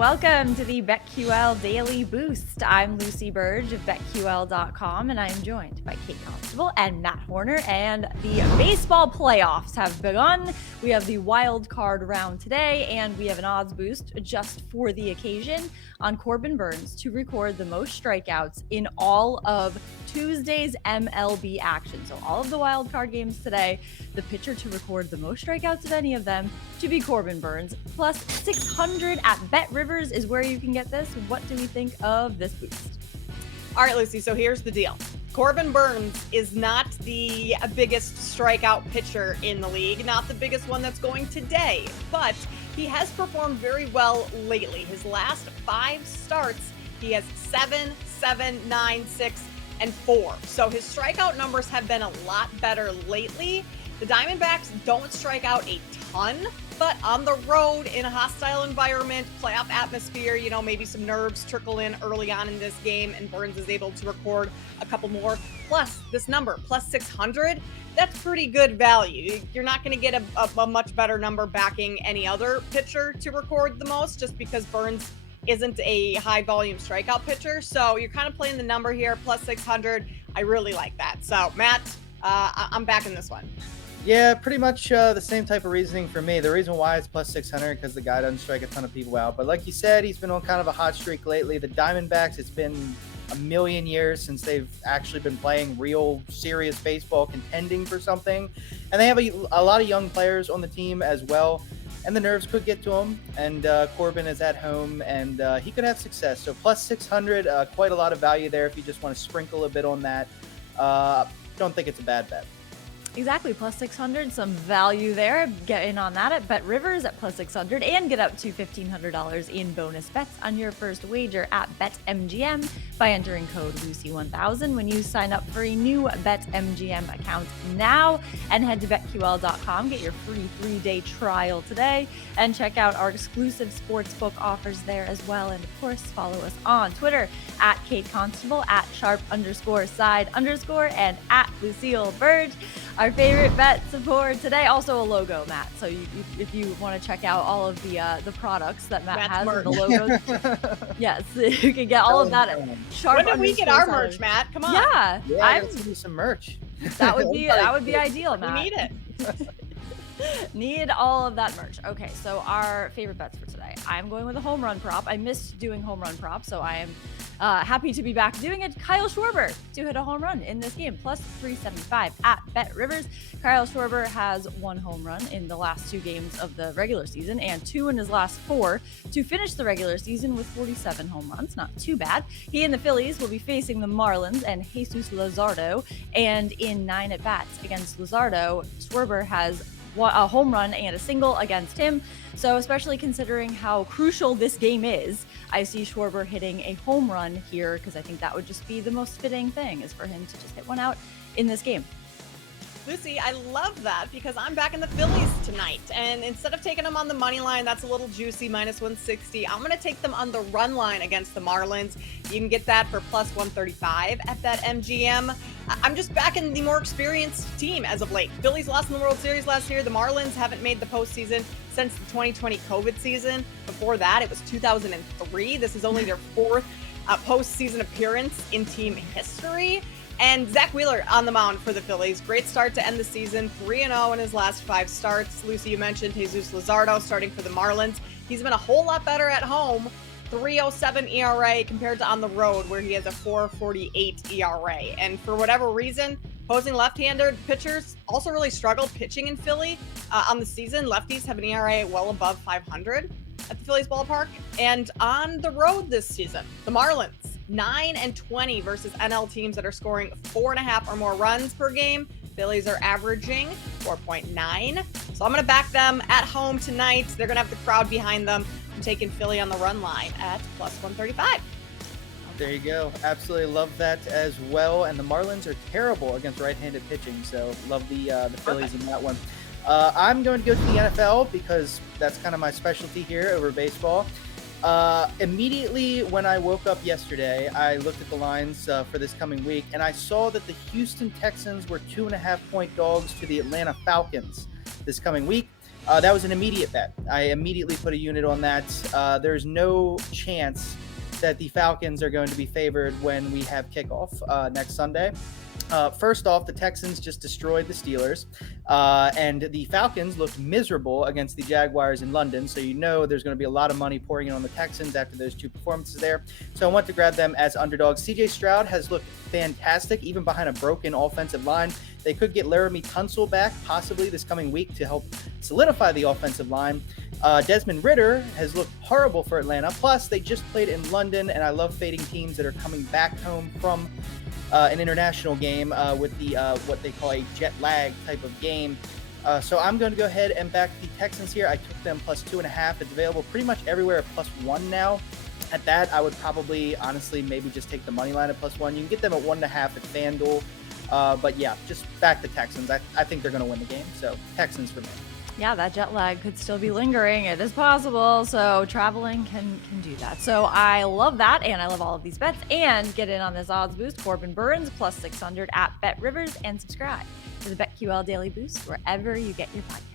welcome to the BetQL Daily Boost. I'm Lucy Burge of BetQL.com, and I am joined by Kate Constable and Matt Horner. And the baseball playoffs have begun. We have the wild card round today, and we have an odds boost just for the occasion on Corbin Burnes to record the most strikeouts in all of Tuesday's MLB action. So all of the wild card games today, the pitcher to record the most strikeouts of any of them to be Corbin Burnes. Plus 600 at BetRivers is where you can get this. What do we think of this boost? All right, Lucy, so here's the deal. Corbin Burnes is not the biggest strikeout pitcher in the league, not the biggest one that's going today, but he has performed very well lately. His last 5 starts, he has 7, 9, 6, and 4. So his strikeout numbers have been a lot better lately. The Diamondbacks don't strike out a ton, but on the road in a hostile environment, playoff atmosphere, maybe some nerves trickle in early on in this game, and Burnes is able to record a couple more. Plus this number, plus 600, that's pretty good value. You're not going to get a much better number backing any other pitcher to record the most, just because Burnes isn't a high volume strikeout pitcher. So you're kind of playing the number here, plus 600. I really like that. So Matt, I'm backing this one. Yeah, pretty much the same type of reasoning for me. The reason why it's plus 600 because the guy doesn't strike a ton of people out. But like you said, he's been on kind of a hot streak lately. The Diamondbacks, it's been a million years since they've actually been playing real serious baseball, contending for something. And they have a lot of young players on the team as well. And the nerves could get to him. And Corbin is at home, and he could have success. So plus 600, quite a lot of value there if you just want to sprinkle a bit on that. Don't think it's a bad bet. Exactly, plus 600, some value there. Get in on that at BetRivers at plus 600 and get up to $1,500 in bonus bets on your first wager at BetMGM by entering code Lucy1000 when you sign up for a new BetMGM account now, and head to BetQL.com. Get your free 3-day trial today and check out our exclusive sportsbook offers there as well. And of course, follow us on Twitter at Kate Constable, at @sharp_side_, and at Lucille Burge. Our favorite bets for today, also a logo, Matt. So if you want to check out all of the products that Matt has and the logos, yes, you can get all of that at Sharp. When did we get our merch, Matt? Come on. Yeah, I got to do some merch. That would be ideal, Matt. We need it. Need all of that merch. Okay, so our favorite bets for today. I'm going with a home run prop. I missed doing home run props, so I am happy to be back doing it. Kyle Schwarber to hit a home run in this game, plus 375 at BetRivers. Kyle Schwarber has 1 home run in the last 2 games of the regular season and 2 in his last 4 to finish the regular season with 47 home runs. Not too bad. He and the Phillies will be facing the Marlins and Jesus Luzardo, and in 9 at-bats against Luzardo, Schwarber has a home run and a single against him. So especially considering how crucial this game is, I see Schwarber hitting a home run here because I think that would just be the most fitting thing, is for him to just hit one out in this game. Lucy, I love that because I'm back in the Phillies tonight. And instead of taking them on the money line, that's a little juicy, minus 160. I'm going to take them on the run line against the Marlins. You can get that for plus 135 at BetMGM. I'm just backing the more experienced team as of late. Phillies lost in the World Series last year. The Marlins haven't made the postseason since the 2020 COVID season. Before that, it was 2003. This is only their 4th postseason appearance in team history. And Zach Wheeler on the mound for the Phillies. Great start to end the season, 3-0 in his last 5 starts. Lucy, you mentioned Jesus Luzardo starting for the Marlins. He's been a whole lot better at home, 3.07 ERA compared to on the road where he has a 4.48 ERA. And for whatever reason, opposing left-handed pitchers also really struggled pitching in Philly on the season. Lefties have an ERA well above 500 at the Phillies ballpark. And on the road this season, the Marlins, 9-20 versus NL teams that are scoring 4.5 or more runs per game. Phillies are averaging 4.9. So I'm going to back them at home tonight. They're going to have the crowd behind them. I'm taking Philly on the run line at plus 135. There you go. Absolutely love that as well. And the Marlins are terrible against right-handed pitching, so love the Phillies in that one. I'm going to go to the NFL because that's kind of my specialty here over baseball. Immediately when I woke up yesterday, I looked at the lines for this coming week, and I saw that the Houston Texans were 2.5-point dogs to the Atlanta Falcons this coming week. That was an immediate bet. I immediately put a unit on that. There's no chance that the Falcons are going to be favored when we have kickoff next Sunday. First off, the Texans just destroyed the Steelers, and the Falcons looked miserable against the Jaguars in London. So you know there's going to be a lot of money pouring in on the Texans after those two performances there. So I want to grab them as underdogs. CJ Stroud has looked fantastic, even behind a broken offensive line. They could get Laramie Tunsil back possibly this coming week to help solidify the offensive line. Desmond Ridder has looked horrible for Atlanta. Plus, they just played in London, and I love fading teams that are coming back home from an international game with the what they call a jet lag type of game. So I'm going to go ahead and back the Texans here. I took them plus 2.5. It's available pretty much everywhere at +1 now. At that, I would probably, honestly, maybe just take the money line at +1. You can get them at 1.5 at FanDuel. But yeah, just back the Texans. I think they're going to win the game. So Texans for me. Yeah, that jet lag could still be lingering. It is possible. So traveling can do that. So I love that. And I love all of these bets. And get in on this odds boost. Corbin Burns plus 600 at BetRivers. And subscribe to the BetQL Daily Boost wherever you get your podcast.